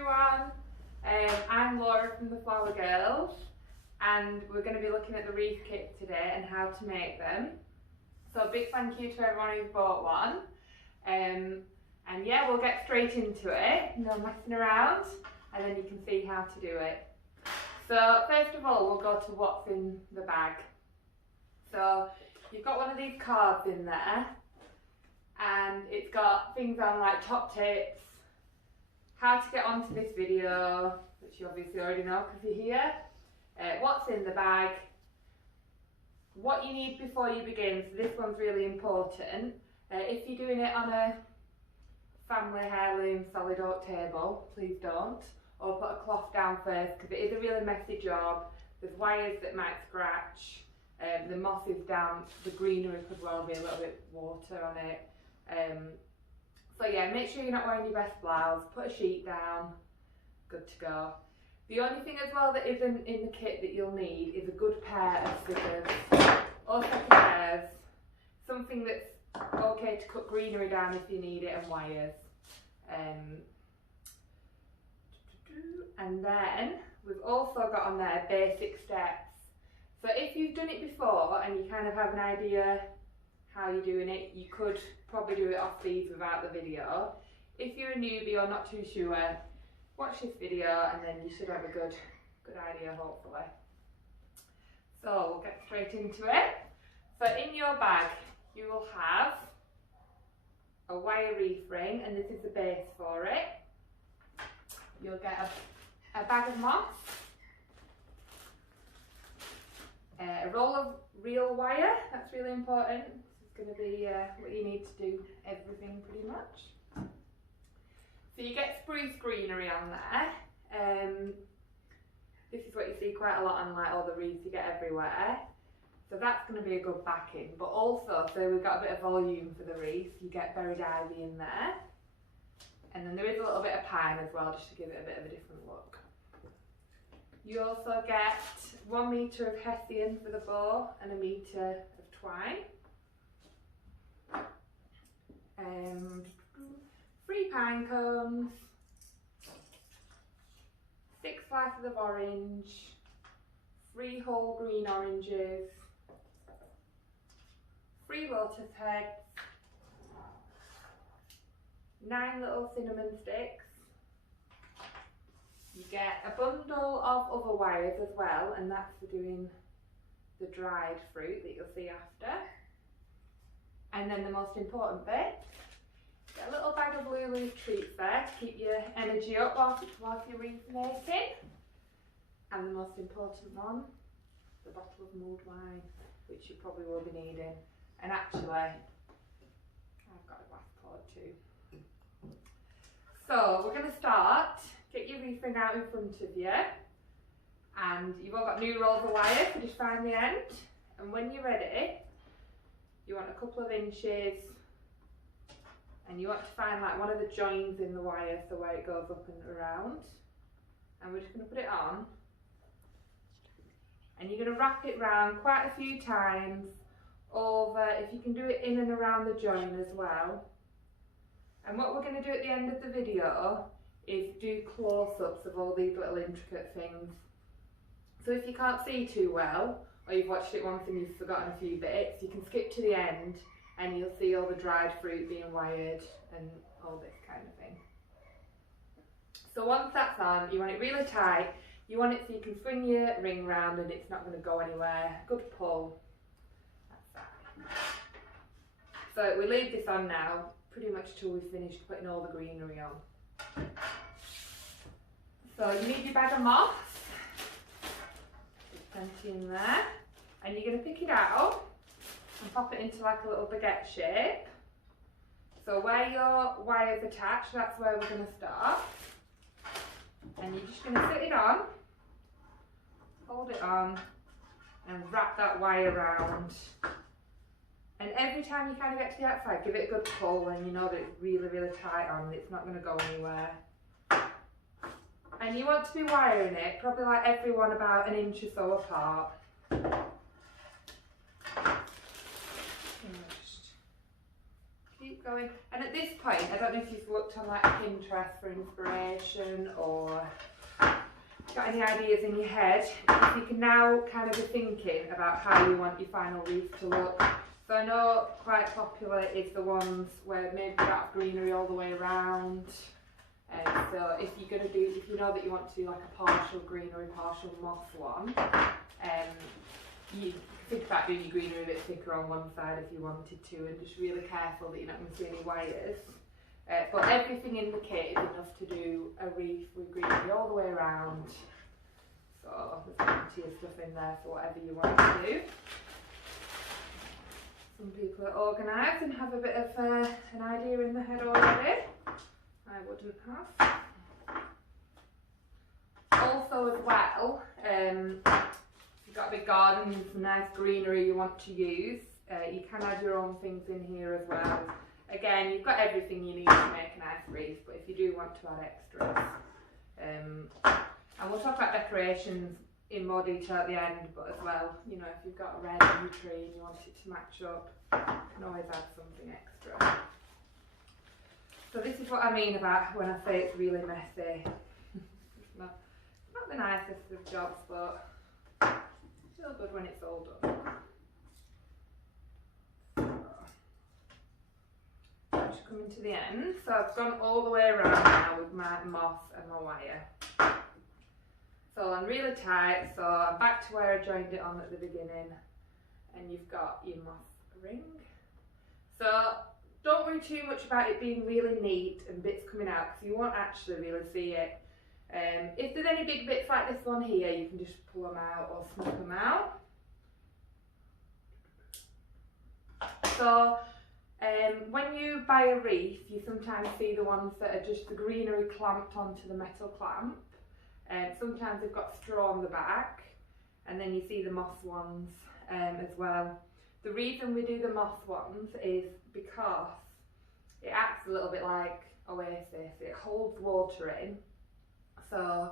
everyone, I'm Laura from the Flower Girls and we're going to be looking at the wreath kit today and how to make them. So a big thank you to everyone who's bought one, and yeah, we'll get straight into it, no messing around, and then you can see how to do it. So first of all, we'll go to what's in the bag. So you've got one of these cards in there and it's got things on like top tips, how to get onto this video, which you obviously already know because you're here, what's in the bag, what you need before you begin. So this one's really important. If you're doing it on a family heirloom solid oak table, please don't, or put a cloth down first because it is a really messy job. There's wires that might scratch, the moss is down, the greenery could well be a little bit water on it. So yeah, make sure you're not wearing your best blouse, put a sheet down, good to go. The only thing as well that isn't in the kit that you'll need is a good pair of scissors, or second pairs, something that's okay to cut greenery down if you need it, and wires. And then we've also got on there basic steps. So if you've done it before and you kind of have an idea how you're doing it, you could probably do it off these without the video. If you're a newbie or not too sure, watch this video and then you should have a good idea hopefully. So we'll get straight into it. So in your bag you will have a wire wreath ring, and this is the base for it. You'll get a bag of moss, a roll of real wire, that's really important. This is going to be what you need to do everything pretty much. So you get spruce greenery on there. This is what you see quite a lot on like all the wreaths you get everywhere. So that's going to be a good backing, but also, so we've got a bit of volume for the wreath, you get buried ivy in there. And then there is a little bit of pine as well, just to give it a bit of a different look. You also get 1 metre of hessian for the bow and 1 metre of twine. 3 pine cones, 6 slices of orange, 3 whole green oranges, 3 lotus heads, 9 little cinnamon sticks. You get a bundle of other wires as well, and that's for doing the dried fruit that you'll see after. And then the most important bit, get a little bag of Lulu's treats there to keep your energy up whilst you're wreath making. And the most important one, the bottle of mulled wine, which you probably will be needing. And actually, I've got a glass cord too. So we're going to start. Get your wreath ring out in front of you, and you've all got new rolls of wire, so just find the end. And when you're ready, you want a couple of inches, and you want to find like one of the joins in the wire, so where it goes up and around. And we're just going to put it on, and you're going to wrap it round quite a few times over, if you can do it in and around the join as well. And what we're going to do at the end of the video is do close-ups of all these little intricate things. So if you can't see too well, or you've watched it once and you've forgotten a few bits, you can skip to the end and you'll see all the dried fruit being wired and all this kind of thing. So once that's on, you want it really tight. You want it so you can swing your ring round and it's not going to go anywhere. Good pull. That's that. So we leave this on now pretty much till we've finished putting all the greenery on. So you need your bag of moss, plenty in there, and you're going to pick it out and pop it into like a little baguette shape. So where your wire's attached, that's where we're going to start. And you're just going to sit it on, hold it on, and wrap that wire around. And every time you kind of get to the outside, give it a good pull and you know that it's really, really tight on and it's not going to go anywhere. And you want to be wiring it, probably like everyone about 1 inch or so apart. Just keep keep going. And at this point, I don't know if you've looked on like Pinterest for inspiration or got any ideas in your head. You can now kind of be thinking about how you want your final wreath to look. So I know quite popular is the ones where maybe you have greenery all the way around. So if you're going to do, if you know that you want to do like a partial greenery, partial moss one, you think about doing your greenery a bit thicker on one side if you wanted to, and just really careful that you're not going to see any wires. But everything in the kit is enough to do a wreath with greenery all the way around. So there's plenty of stuff in there for whatever you want to do. Some people are organised and have a bit of an idea in their head already. I wouldn't have. Also as well, if you've got a big garden and some nice greenery you want to use, you can add your own things in here as well. Again, you've got everything you need to make a nice wreath, but if you do want to add extras, and we'll talk about decorations in more detail at the end, but as well, you know, if you've got a red on your tree and you want it to match up, you can always add something extra. So this is what I mean about when I say it's really messy. It's not the nicest of jobs, but still good when it's all done. Just coming to the end. So I've gone all the way around now with my moss and my wire. So I'm really tight, so I'm back to where I joined it on at the beginning, and you've got your moss ring. So don't worry too much about it being really neat and bits coming out, because you won't actually really see it. If there's any big bits like this one here, you can just pull them out or snip them out. So when you buy a wreath, you sometimes see the ones that are just the greenery clamped onto the metal clamp. Sometimes they've got straw on the back, and then you see the moss ones as well. The reason we do the moss ones is because it acts a little bit like Oasis. It holds water in, so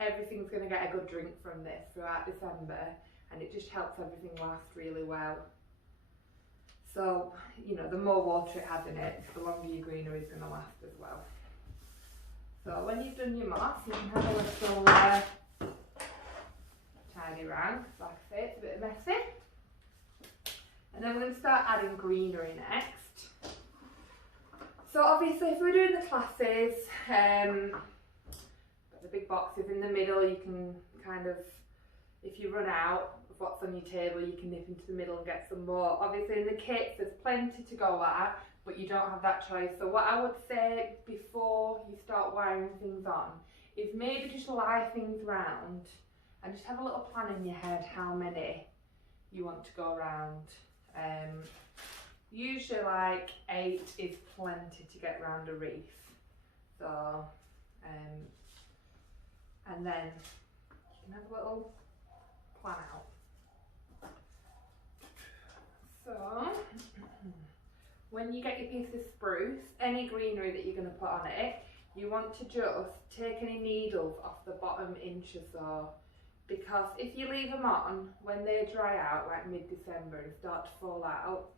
everything's going to get a good drink from this throughout December, and it just helps everything last really well. So, you know, the more water it has in it, the longer your greenery is going to last as well. So when you've done your moss, you can have a little tidy round, because like I say, it's a bit messy. And then we're going to start adding greenery next. So obviously if we're doing the classes, got the big boxes in the middle, you can kind of, if you run out of what's on your table, you can nip into the middle and get some more. Obviously in the kits there's plenty to go at, but you don't have that choice. So what I would say before you start wiring things on is maybe just lie things round and just have a little plan in your head how many you want to go around. Usually like 8 is plenty to get round a wreath. So, and then you can have a little plan out. So, when you get your piece of spruce, any greenery that you're going to put on it, you want to just take any needles off the bottom inch or so, because if you leave them on, when they dry out, like mid-December and start to fall out,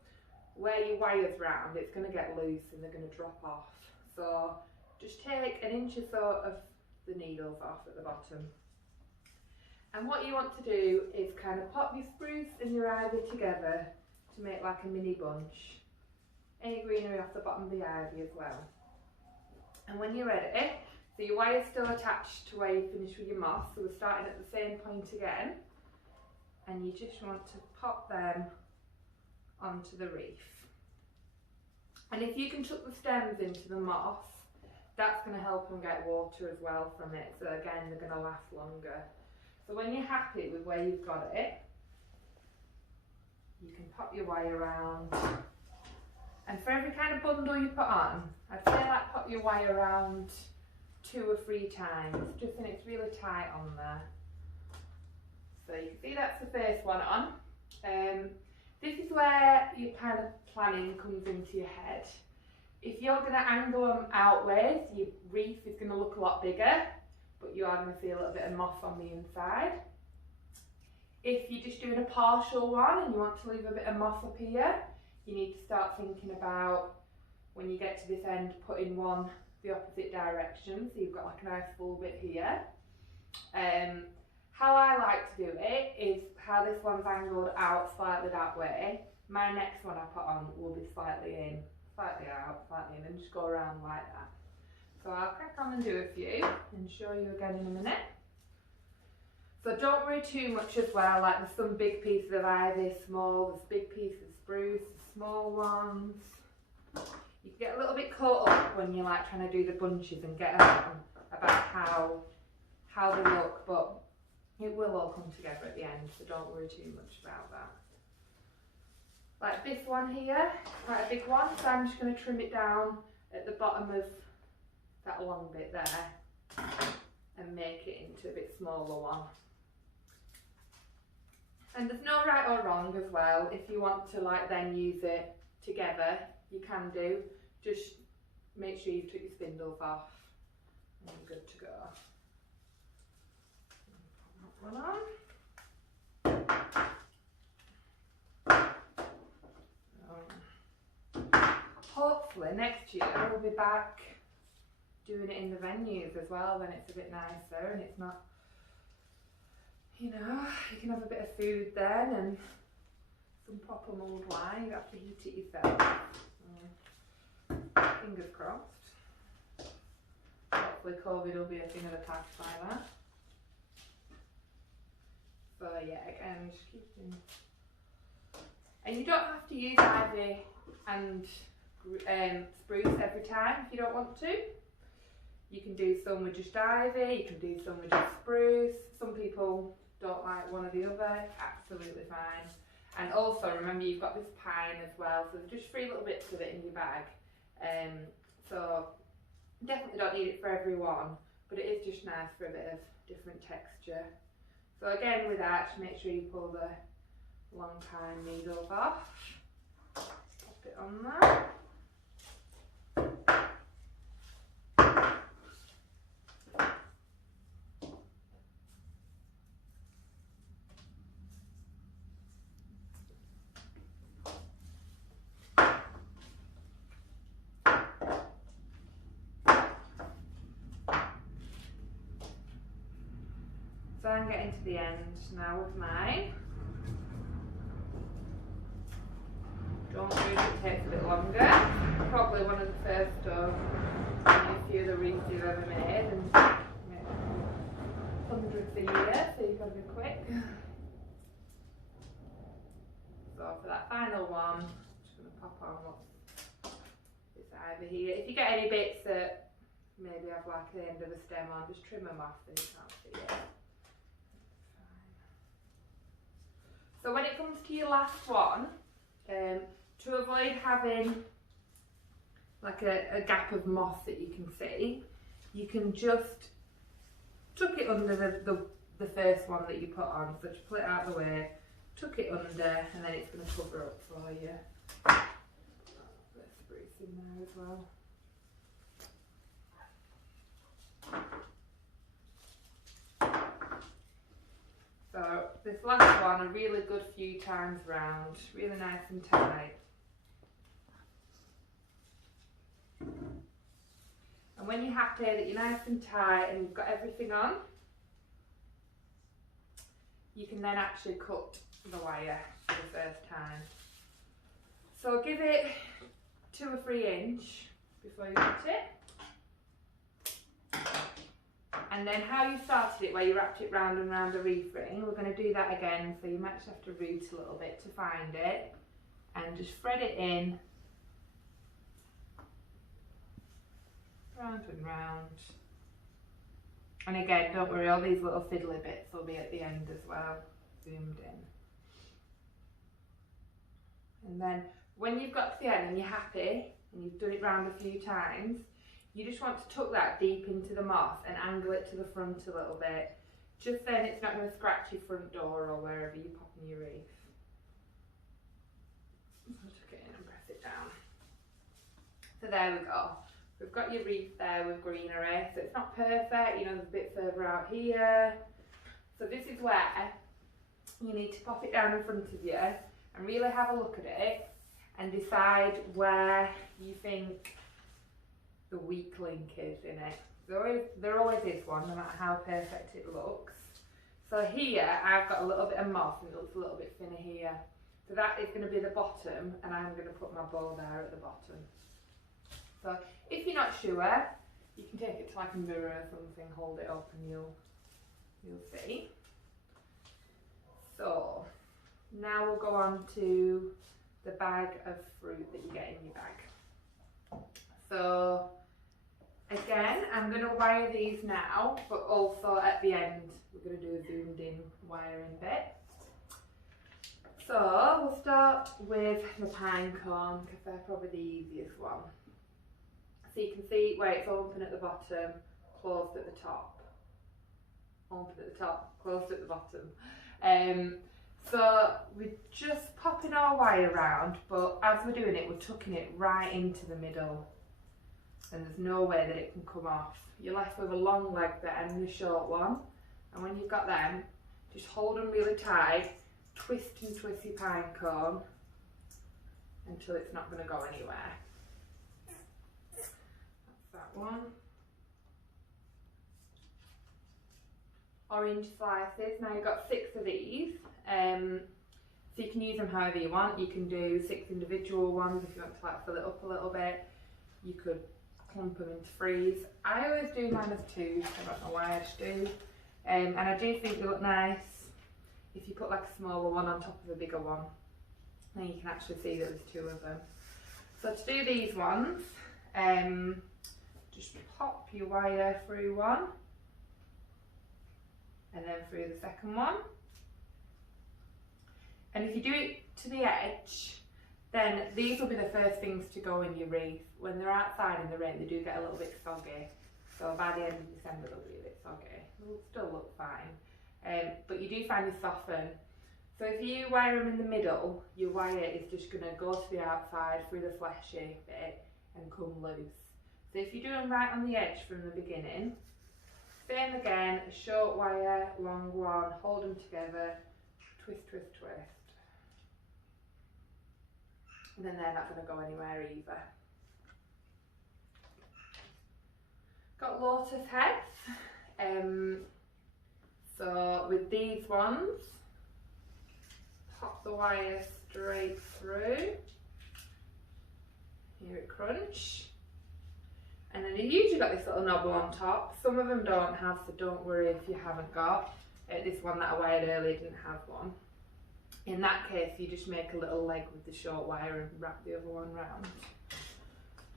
where your wire's round, it's going to get loose and they're going to drop off. So just take an inch or so of the needles off at the bottom. And what you want to do is kind of pop your spruce and your ivy together to make like a mini bunch. Any greenery off the bottom of the ivy as well. And when you're ready, so your wire's still attached to where you finish with your moss, so we're starting at the same point again, and you just want to pop them onto the wreath. And if you can tuck the stems into the moss, that's going to help them get water as well from it, so again they're going to last longer. So when you're happy with where you've got it, you can pop your wire around. And for every kind of bundle you put on, I'd say like pop your wire around 2 or 3 times, just so it's really tight on there. So you can see that's the first one on. This is where your kind of planning comes into your head. If you're going to angle them outwards, your wreath is going to look a lot bigger, but you are going to see a little bit of moss on the inside. If you're just doing a partial one and you want to leave a bit of moss up here, you need to start thinking about when you get to this end, putting one the opposite direction, so you've got like a nice full bit here. How I like to do it is how this one's angled out slightly that way. My next one I put on will be slightly in, slightly out, slightly in, and just go around like that. So I'll crack on and do a few and show you again in a minute. So don't worry too much as well, like there's some big pieces of ivy, small, there's big pieces of spruce, small ones. You can get a little bit caught up when you're like trying to do the bunches and get about how they look, but it will all come together at the end, so don't worry too much about that. Like this one here, quite a big one, so I'm just going to trim it down at the bottom of that long bit there and make it into a bit smaller one. And there's no right or wrong as well. If you want to like then use it together, you can do. Just make sure you've took your spindles off and you're good to go. Put that one on. Hopefully next year we'll be back doing it in the venues as well, then it's a bit nicer and it's not, you know, you can have a bit of food then and some proper mulled wine. You have to heat it yourself. Fingers crossed. Hopefully COVID will be a thing of the past by that. So yeah, again, just keeping. And you don't have to use ivy and spruce every time if you don't want to. You can do some with just ivy, you can do some with just spruce. Some people don't like one or the other, absolutely fine. And also remember you've got this pine as well, so there's just 3 little bits of it in your bag. So definitely don't need it for everyone, but it is just nice for a bit of different texture. So again with that, just make sure you pull the long pine needles off. Pop it on there. So I'm getting to the end now with mine. Don't worry if it takes a bit longer. Probably one of the first of a few of the wreaths you've ever made, and hundreds a year, so you've got to be quick. So for that final one, I'm just going to pop on what's this ivy here. If you get any bits that maybe have like the end of a stem on, just trim them off so you can't see it. So when it comes to your last one, to avoid having like a gap of moss that you can see, you can just tuck it under the first one that you put on. So just pull it out of the way, tuck it under, and then it's going to cover up for you. Let's spruce in there as well. So this last one, a really good few times round, really nice and tight. And when you're happy that you're nice and tight and you've got everything on, you can then actually cut the wire for the first time. So give it 2 or 3 inch before you cut it. And then how you started it, where you wrapped it round and round the wreath ring, we're going to do that again, so you might just have to root a little bit to find it, and just thread it in, round and round. And again, don't worry, all these little fiddly bits will be at the end as well, zoomed in. And then when you've got to the end and you're happy, and you've done it round a few times, you just want to tuck that deep into the moss and angle it to the front a little bit. Just then it's not going to scratch your front door or wherever you're popping your wreath. So tuck it in and press it down. So there we go. We've got your wreath there with greenery. So it's not perfect, you know, there's a bit further out here. So this is where you need to pop it down in front of you and really have a look at it and decide where you think the weak link is in it. There always is one, no matter how perfect it looks. So here I've got a little bit of moss and it looks a little bit thinner here. So that is going to be the bottom, and I'm going to put my bow there at the bottom. So if you're not sure, you can take it to like a mirror or something, hold it up and you'll see. So now we'll go on to the bag of fruit that you get in your bag. So again, I'm going to wire these now, but also at the end we're going to do a zoomed in wiring bit. So we'll start with the pine cone because they're probably the easiest one. So you can see where it's open at the bottom, closed at the top. Open at the top, closed at the bottom. So we're just popping our wire around, but as we're doing it, we're tucking it right into the middle. And there's no way that it can come off. You're left with a long leg there and a short one. And when you've got them, just hold them really tight, twist and twist your pine cone until it's not going to go anywhere. That's that one. Orange slices. Now you've got 6 of these. So you can use them however you want. You can do 6 individual ones if you want to like fill it up a little bit. You could clump them into 3s. I always do mine as 2s. I don't know why I just do. And I do think they look nice if you put like a smaller one on top of a bigger one. Then you can actually see that there's 2 of them. So to do these ones, just pop your wire through one and then through the second one. And if you do it to the edge, then these will be the first things to go in your wreath. When they're outside in the rain, they do get a little bit soggy. So by the end of December, they'll be a bit soggy. They'll still look fine. But you do find they soften. So if you wire them in the middle, your wire is just going to go to the outside through the fleshy bit and come loose. So if you do them right on the edge from the beginning, same again, a short wire, long one, hold them together, twist, twist, twist. And then they're not going to go anywhere either. Got lotus heads. So with these ones, pop the wire straight through. Hear it crunch. And then you've usually got this little knob on top. Some of them don't have, so don't worry if you haven't got. This one that I wired earlier didn't have one. In that case, you just make a little leg with the short wire and wrap the other one round.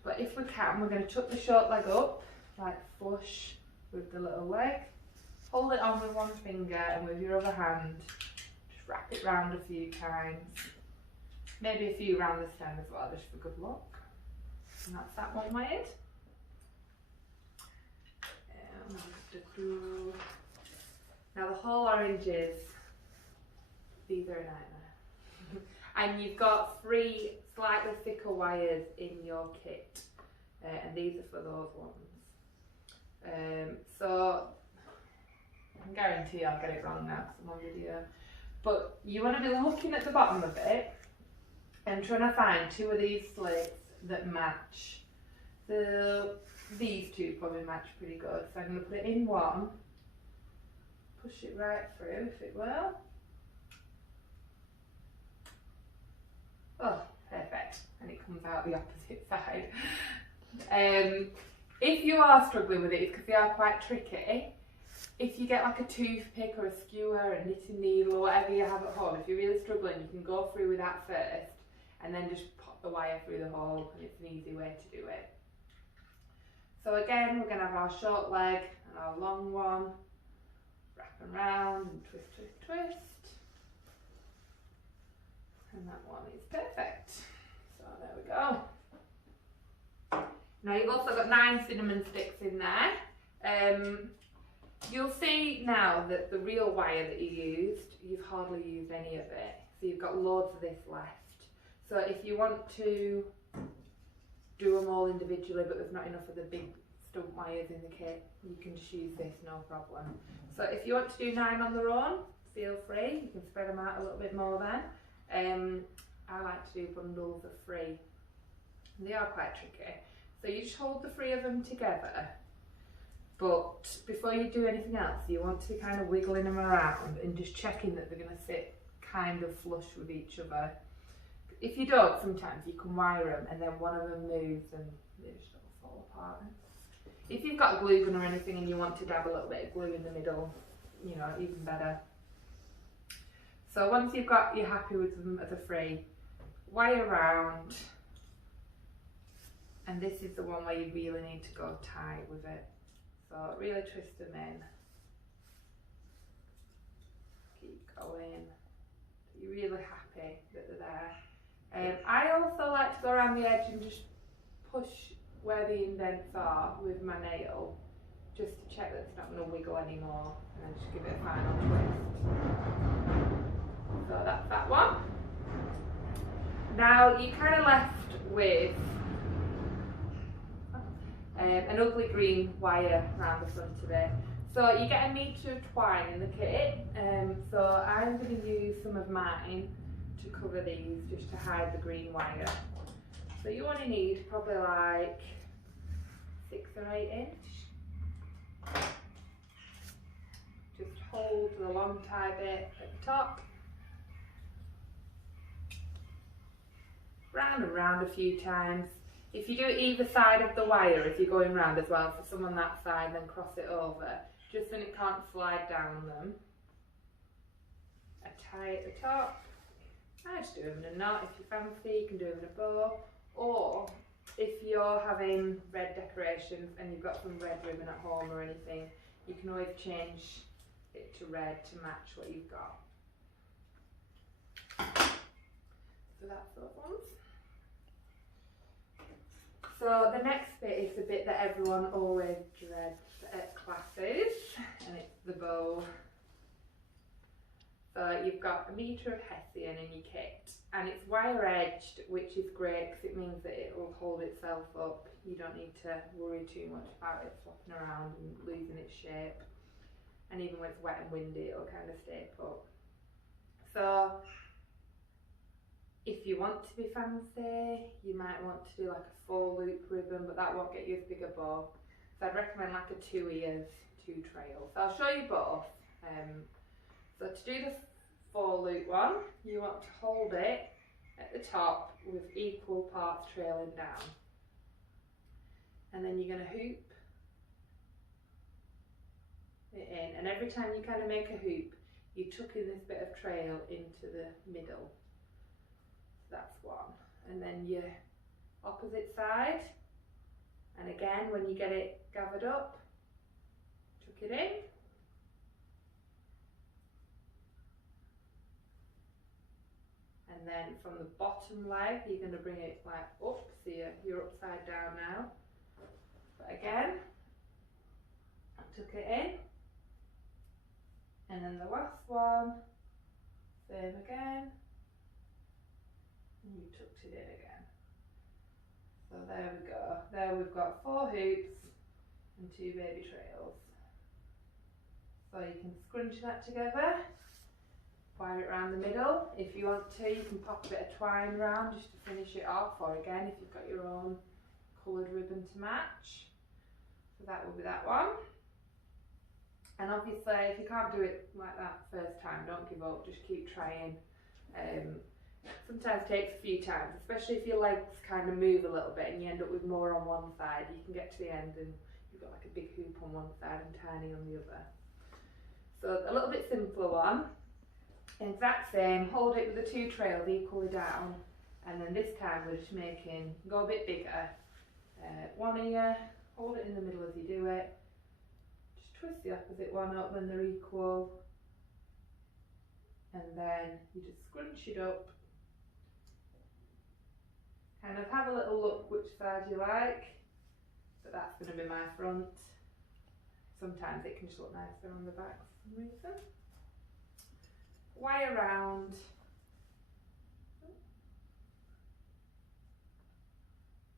But if we can, we're going to tuck the short leg up, like flush with the little leg. Hold it on with one finger and with your other hand, just wrap it round a few times. Maybe a few round the stem as well, just for good luck. And that's that one wired. Now the whole oranges, these are a nightmare. And you've got 3 slightly thicker wires in your kit, and these are for those ones. So I can guarantee I'll get it wrong now because I'm on video. But you want to be looking at the bottom of it and trying to find 2 of these slits that match. So these 2 probably match pretty good. So I'm going to put it in one, push it right through if it will. Oh, perfect. And it comes out the opposite side. If you are struggling with it, it's because they are quite tricky. If you get like a toothpick or a skewer, a knitting needle or whatever you have at home, if you're really struggling, you can go through with that first and then just pop the wire through the hole, and it's an easy way to do it. So again, we're going to have our short leg and our long one, wrap them round and twist, twist, twist. And that one is perfect. So there we go. Now you've also got 9 cinnamon sticks in there. You'll see now that the real wire that you used, you've hardly used any of it. So you've got loads of this left. So if you want to do them all individually but there's not enough of the big stump wires in the kit, you can just use this, no problem. So if you want to do 9 on their own, feel free. You can spread them out a little bit more then. I like to do bundles of 3. And they are quite tricky. So you just hold the 3 of them together, but before you do anything else, you want to be kind of wiggling them around and just checking that they're going to sit kind of flush with each other. If you don't, sometimes you can wire them and then one of them moves and they just all fall apart. If you've got a glue gun or anything and you want to dab a little bit of glue in the middle, you know, even better. So once you've got, you're happy with them as a 3, wire around, and this is the one where you really need to go tight with it. So really twist them in. Keep going. You're really happy that they're there. I also like to go around the edge and just push where the indents are with my nail, just to check that it's not going to wiggle anymore, and then just give it a final twist. So that's that one. Now you're kind of left with an ugly green wire around the front of it. So you get 1 metre of twine in the kit, so I'm going to use some of mine to cover these just to hide the green wire. So you only need probably like 6 or 8 inch. Just hold the long tie bit at the top. Round and round a few times. If you do it either side of the wire, if you're going round as well, for some on that side, then cross it over, just so it can't slide down them. A tie at the top. I just do them in a knot if you fancy, you can do them in a bow, or if you're having red decorations and you've got some red ribbon at home or anything, you can always change it to red to match what you've got. So that's those ones. So the next bit is the bit that everyone always dreads at classes, and it's the bow. So you've got 1 metre of hessian in your kit, and it's wire edged, which is great because it means that it will hold itself up. You don't need to worry too much about it flopping around and losing its shape. And even when it's wet and windy, it'll kind of stay put. So if you want to be fancy, you might want to do like a 4 loop ribbon, but that won't get you as big a bow. So I'd recommend like a 2 ears, 2 trails. So I'll show you both. So to do the 4 loop one, you want to hold it at the top with equal parts trailing down. And then you're going to hoop it in. And every time you kind of make a hoop, you tuck in this bit of trail into the middle. That's one. And then your opposite side. And again, when you get it gathered up, tuck it in. And then from the bottom leg, you're going to bring it like up, so you're upside down now. But again, tuck it in. And then the last one, same again. And you tucked it in again. So there we go. There we've got 4 hoops and 2 baby trails. So you can scrunch that together. Wire it around the middle. If you want to, you can pop a bit of twine around just to finish it off, or again, if you've got your own coloured ribbon to match. So that will be that one. And obviously, if you can't do it like that first time, don't give up, just keep trying. Sometimes it takes a few times, especially if your legs kind of move a little bit and you end up with more on one side. You can get to the end and you've got like a big hoop on one side and tiny on the other. So a little bit simpler one. Exact same, hold it with the 2 trails equally down, and then this time we're just making, go a bit bigger. One ear, hold it in the middle as you do it, just twist the opposite one up when they're equal, and then you just scrunch it up, kind of have a little look which side you like, but that's going to be my front. Sometimes it can just look nicer on the back for some reason. Wire around,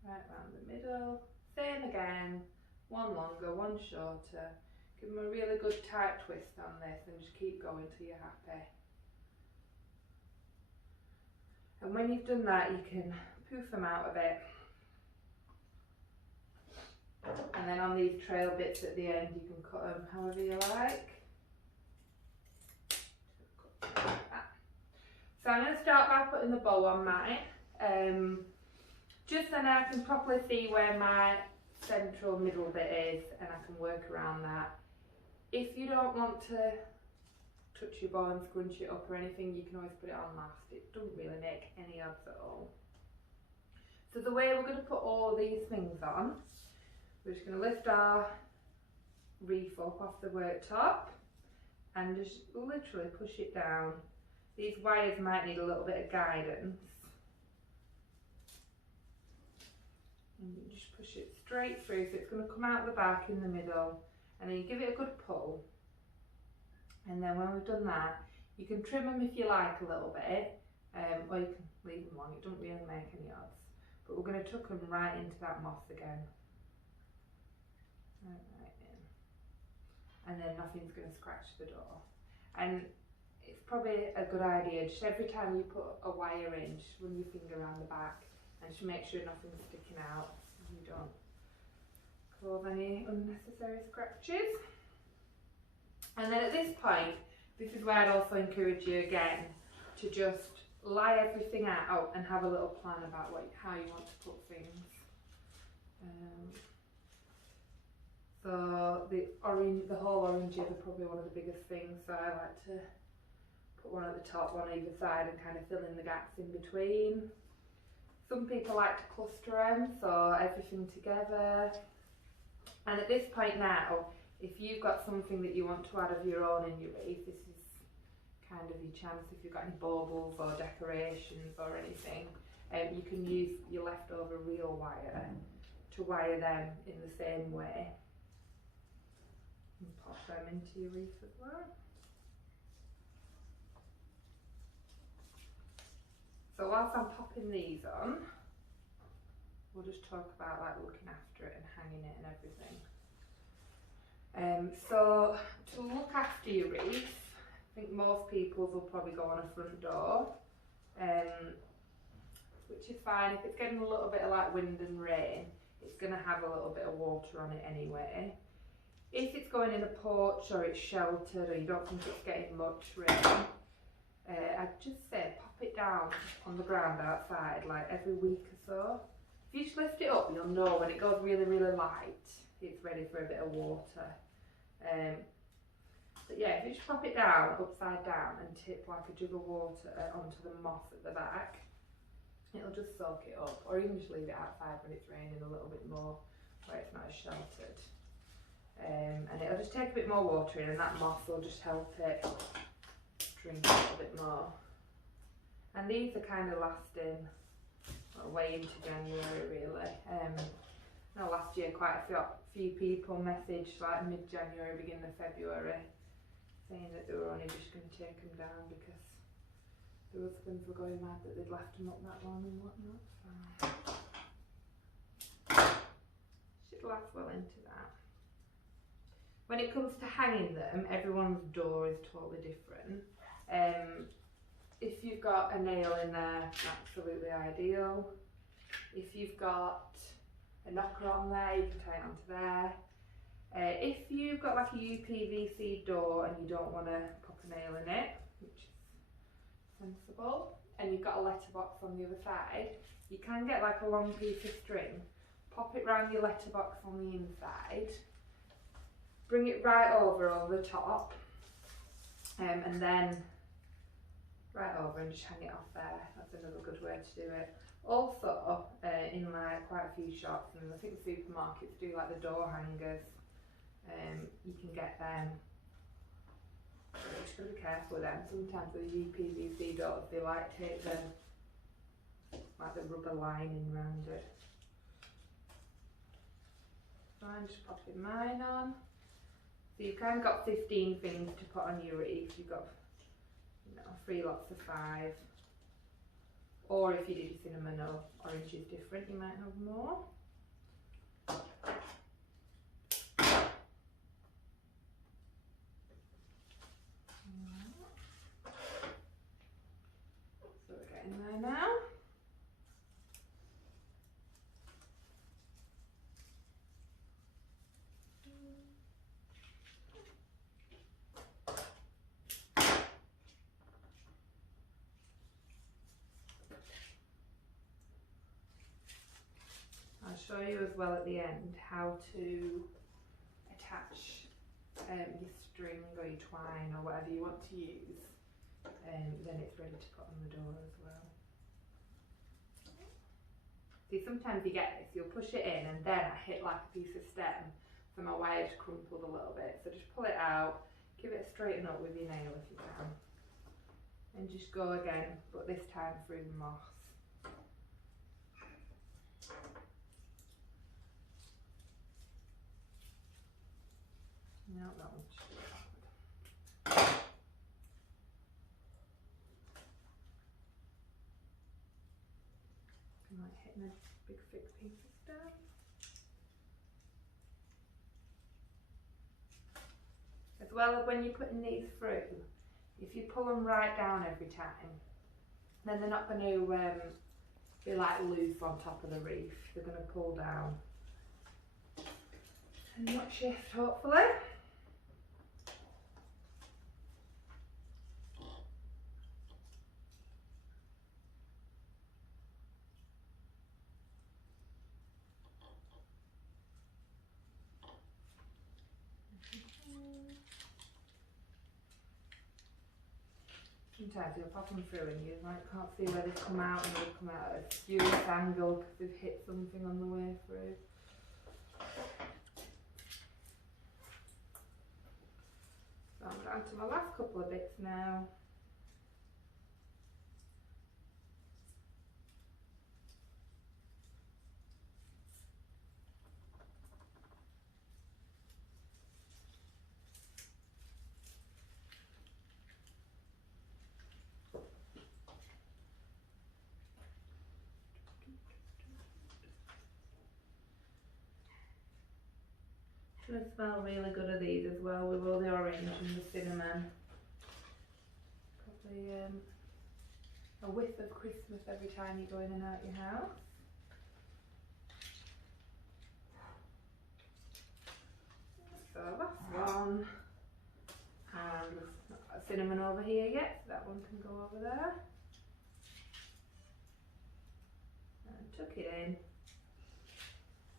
right round the middle, same again, one longer, one shorter. Give them a really good tight twist on this and just keep going till you're happy. And when you've done that, you can poof them out a bit. And then on these trail bits at the end, you can cut them however you like. So I'm going to start by putting the bow on mine. Just then I can properly see where my central middle bit is, and I can work around that. If you don't want to touch your bow and scrunch it up or anything, you can always put it on last. It doesn't really make any odds at all. So the way we're going to put all these things on, we're just going to lift our wreath up off the worktop and just literally push it down. These wires might need a little bit of guidance. And you just push it straight through, so it's going to come out the back in the middle, and then you give it a good pull. And then when we've done that, you can trim them if you like a little bit, or you can leave them long, it doesn't really make any odds. But we're going to tuck them right into that moss again. Right in. And then nothing's going to scratch the door. And it's probably a good idea, just every time you put a wire in, just run your finger around the back and just make sure nothing's sticking out so you don't cause any unnecessary scratches. And then at this point, this is where I'd also encourage you again to just lie everything out and have a little plan about how you want to put things. So the whole oranges are probably one of the biggest things, so I like to put one at the top, one either side, and kind of fill in the gaps in between. Some people like to cluster them, so everything together. And at this point now, if you've got something that you want to add of your own in your wreath, this is kind of your chance. If you've got any baubles or decorations or anything, you can use your leftover reel wire to wire them in the same way. And pop them into your wreath as well. So whilst I'm popping these on, we'll just talk about like looking after it and hanging it and everything. So to look after your wreath, I think most people's will probably go on a front door, which is fine. If it's getting a little bit of like wind and rain, it's going to have a little bit of water on it anyway. If it's going in a porch or it's sheltered or you don't think it's getting much rain, I'd just say pop it down on the ground outside like every week or so. If you just lift it up, you'll know when it goes really, really light, it's ready for a bit of water. But yeah, if you just pop it down, upside down, and tip like a jug of water onto the moss at the back, it'll just soak it up. Or even just leave it outside when it's raining a little bit more, where it's not as sheltered. And it'll just take a bit more water in, and that moss will just help it drink a little bit more. And these are kind of lasting way into January really. I know last year quite a few people messaged like mid-January, beginning of February, saying that they were only just going to take them down because the husbands were going mad that they'd left them up that long and whatnot. So should last well into that. When it comes to hanging them, everyone's door is totally different. If you've got a nail in there, absolutely ideal. If you've got a knocker on there, you can tie it onto there. If you've got like a UPVC door and you don't want to pop a nail in it, which is sensible, and you've got a letterbox on the other side, you can get like a long piece of string, pop it round your letterbox on the inside, bring it right over the top, and then right over and just hang it off there. That's another good way to do it. Also, in like quite a few shops, and I think supermarkets do like the door hangers, you can get them. You just gotta be careful with them. Sometimes with UPVC doors, they like take the rubber lining around it. So I'm just popping mine on. So you've kind of got 15 things to put on your wreath. You've got 3 lots of 5. Or if you did your cinnamon or orange is different, you might have more. So we're getting there now. show you as well at the end how to attach your string or your twine or whatever you want to use. Then it's ready to put on the door as well. See, sometimes you get this, you'll push it in and then I hit like a piece of stem, so my wire's crumpled a little bit. So just pull it out, give it a straighten up with your nail if you can, and just go again, but this time through the moss. No, that one's just backward. I'm like hitting a big thick piece of stem. As well as when you're putting these through, if you pull them right down every time, then they're not going to be like loose on top of the wreath. They're going to pull down and not shift, hopefully. Sometimes you'll pop them through and you like can't see where they've come out, and they'll come out at a furious angle because they've hit something on the way through. So I'm down to my last couple of bits now. They smell really good of these as well, with all the orange and the cinnamon. Probably a whiff of Christmas every time you go in and out your house. So that's one. And we've not got cinnamon over here yet, so that one can go over there. And tuck it in.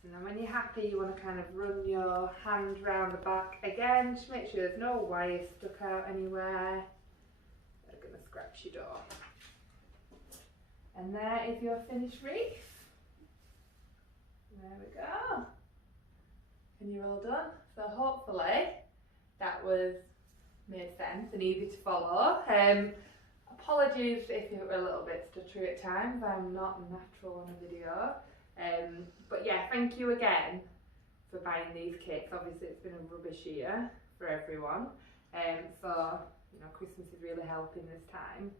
And then when you're happy, you want to kind of run your hand round the back again, just make sure there's no wires stuck out anywhere. They're going to scratch your door. And there is your finished wreath. There we go. And you're all done. So hopefully that made sense and easy to follow. Apologies if you were a little bit stuttery at times. I'm not natural on a video. But yeah, thank you again for buying these kits. Obviously it's been a rubbish year for everyone, so you know, Christmas is really helping this time.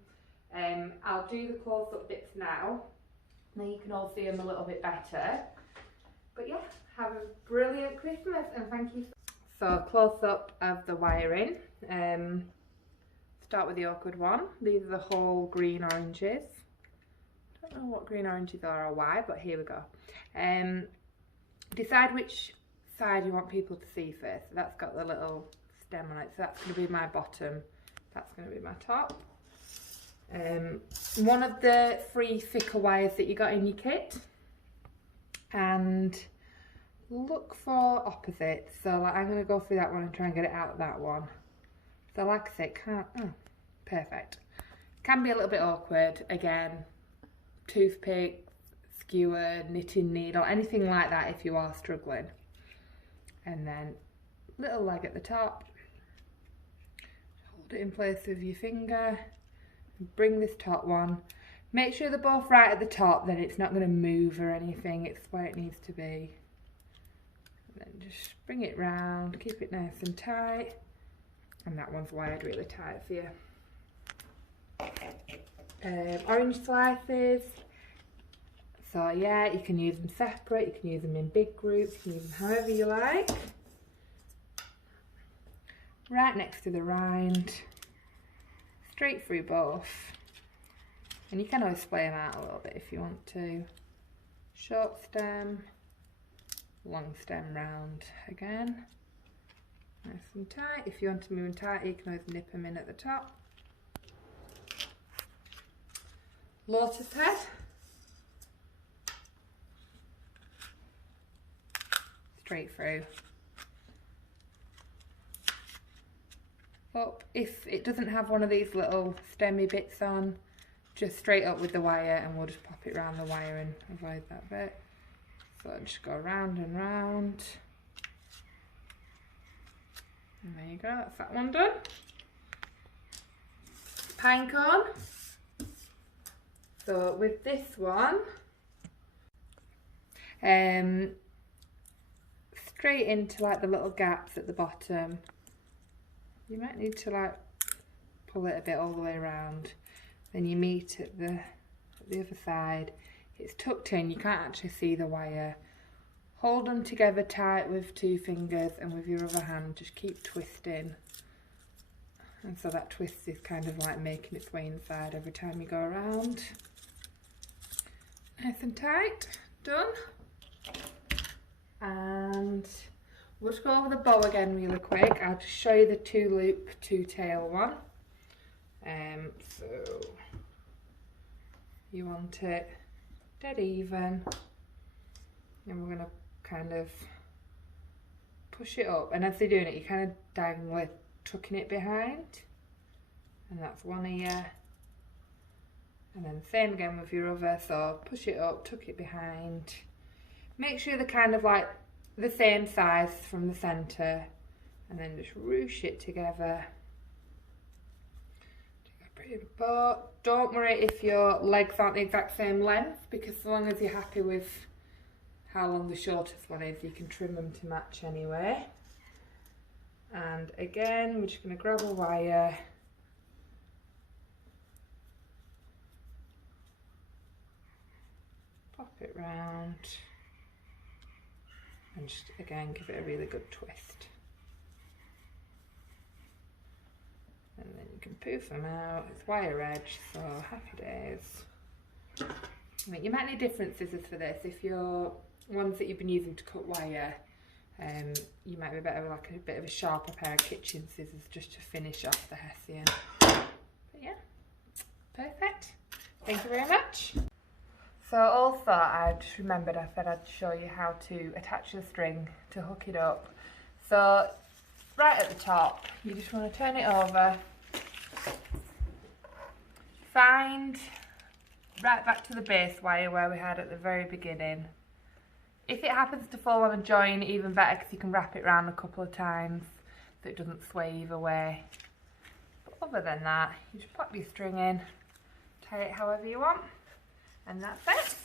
I'll do the close-up bits now, then you can all see them a little bit better. But yeah, have a brilliant Christmas and thank you. So close-up of the wiring. Start with the awkward one. These are the whole green oranges. I don't know what green oranges are or why, but here we go. Decide which side you want people to see first. So that's got the little stem on it, so that's going to be my bottom, that's going to be my top. One of the 3 thicker wires that you got in your kit, and look for opposites. So like, I'm going to go through that one and try and get it out of that one. So like I said, perfect. Can be a little bit awkward again. Toothpick, skewer, knitting needle, anything like that if you are struggling. And then little leg at the top, hold it in place with your finger, bring this top one, make sure they're both right at the top, then it's not going to move or anything, it's where it needs to be. And then just bring it round, keep it nice and tight, and that one's wired really tight for you. Orange slices, so yeah, you can use them separate, you can use them in big groups, you can use them however you like. Right next to the rind, straight through both, and you can always splay them out a little bit if you want to. Short stem, long stem round again, nice and tight. If you want to move them tight, you can always nip them in at the top. Lotus head. straight through. Up, if it doesn't have one of these little stemmy bits on, just straight up with the wire, and we'll just pop it around the wire and avoid that bit. So just go round and round. And there you go, that's that one done. Pine cone. So with this one, straight into like the little gaps at the bottom. You might need to like pull it a bit all the way around. Then you meet at the other side. It's tucked in, you can't actually see the wire. Hold them together tight with 2 fingers, and with your other hand just keep twisting. And so that twist is kind of like making its way inside every time you go around. Nice and tight, done. And we'll just go over the bow again really quick. I'll just show you the 2-loop, 2-tail one. So you want it dead even, and we're going to kind of push it up, and as you're doing it, you're kind of diagonally tucking it behind, and that's one ear. And then same again with your other, so push it up, tuck it behind. Make sure they're kind of like the same size from the centre, and then just ruche it together. Take a pretty bow. Don't worry if your legs aren't the exact same length, because as long as you're happy with how long the shortest one is, you can trim them to match anyway. And again, we're just going to grab a wire. Pop it round. And just again give it a really good twist. And then you can poof them out. It's wire edge, so happy days. I mean, you might need different scissors for this. If you're ones that you've been using to cut wire, you might be better with like a bit of a sharper pair of kitchen scissors just to finish off the hessian. But yeah, perfect. Thank you very much. So also I just remembered I said I'd show you how to attach the string to hook it up. So right at the top, you just want to turn it over, find right back to the base wire where we had at the very beginning. If it happens to fall on a join, even better, because you can wrap it around a couple of times so it doesn't sway either way. But other than that, you just pop your string in, tie it however you want, and that's it.